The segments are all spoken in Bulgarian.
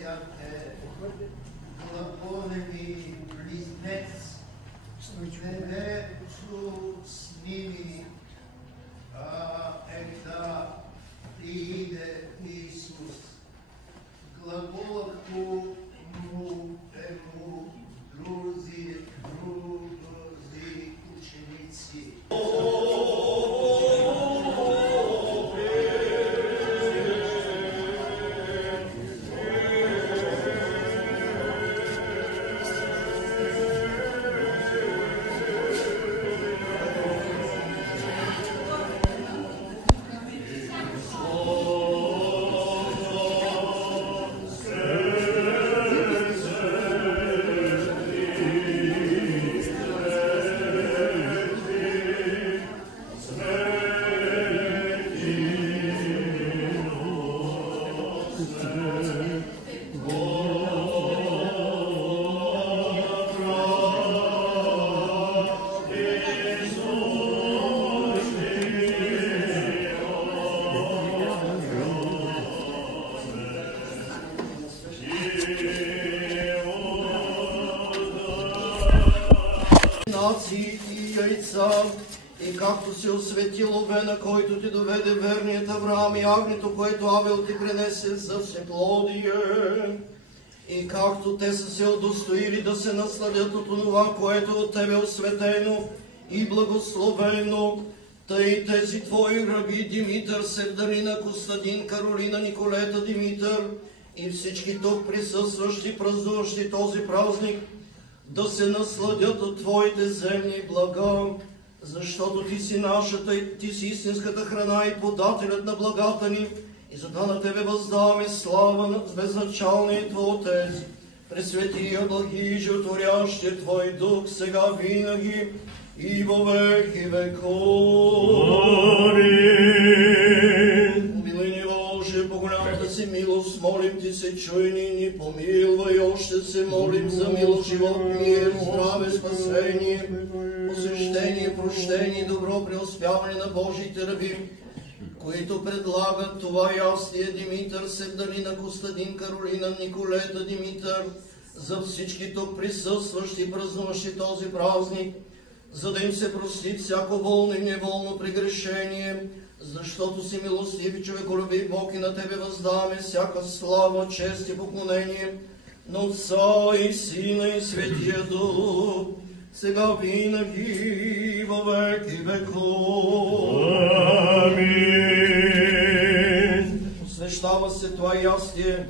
всяке глаголеви близнец, небето сними, ета прииде Исус. Глаголът му друзи ученици. И както се освети ловена, който ти доведе верният Авраам и агнето, което Авел ти пренесе за всеплодие, и както те са се удостоили да се насладят от това, което от тебе осветено и благословено, тъй тези твои раби Димитър, Севдарина, Костадин, Каролина, Николета, Димитър и всички тук присъстващи, празнуващи този празник, да се насладят от твоите земни блага, защото ти си нашата и ти си истинската храна и подателят на благата ни, и затова на тебе въздаваме слава на безначалния Твой Отец, пресветия, благи и животворящия Твой Дух, сега винаги и во веки веков. Амин. Милый ни Боже, по голямата си милост, молим ти се, чуй ни помилвай, още се молим за милост, живот, мир, здраве, спасение, посвещение, прощение и добро преуспяване на Божиите раби, които предлагат това ястие Димитър, Севдарина, Костадин, Каролина, Николета, Димитър, за всички тук присъстващи, празнуващи този празник, за да им се прости всяко волно и неволно прегрешение, защото си милостив и човеколюбив Бог, и на тебе въздаваме всяка слава, чест и поклонение на Отца и Сина и Светия Дух, сега винаги во веки веков. Амин. Посвещава се това ястие,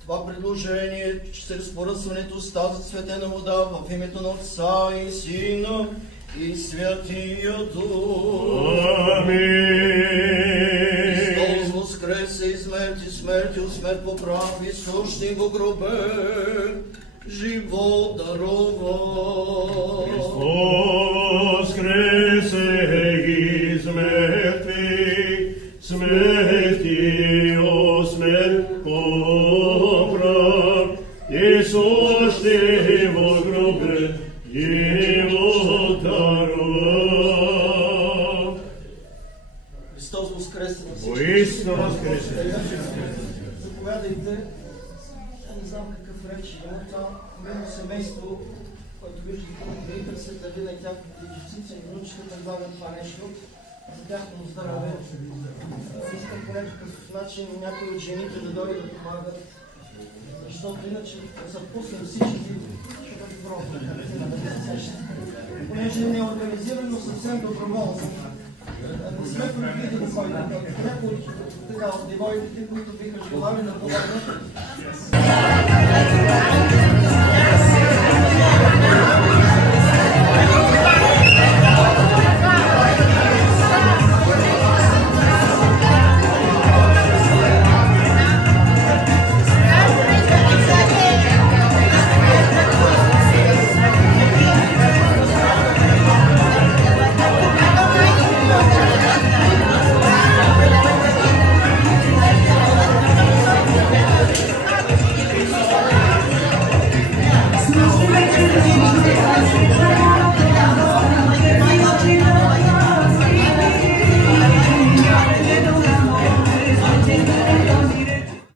това предложение, чрез поръсването с тази светена вода в името на Отца и Сина и Святия Дух. Амин. Христос воскресе и смерти от смърт поправи, сущи во гробе, живот дарова. Христос воскресе и смерти от смърт поправи, и сущи во гробе, живот дарова. Христос воскресе на всички. Воистина воскресе. Заповядайте. Не знам какъв реч има това мило семейство, което виждате, Димитър, Светлина и тяхните дечица и внучка предлагат това нещо за тяхното здраве. Искам по някакъв начин някои от жените да дойдат да помагат, защото иначе са пуснем всички, ще бъде пробно. Понеже не е организирано съвсем доброволно. Не сме предвидели някои от девойките, които биха желали да помагат,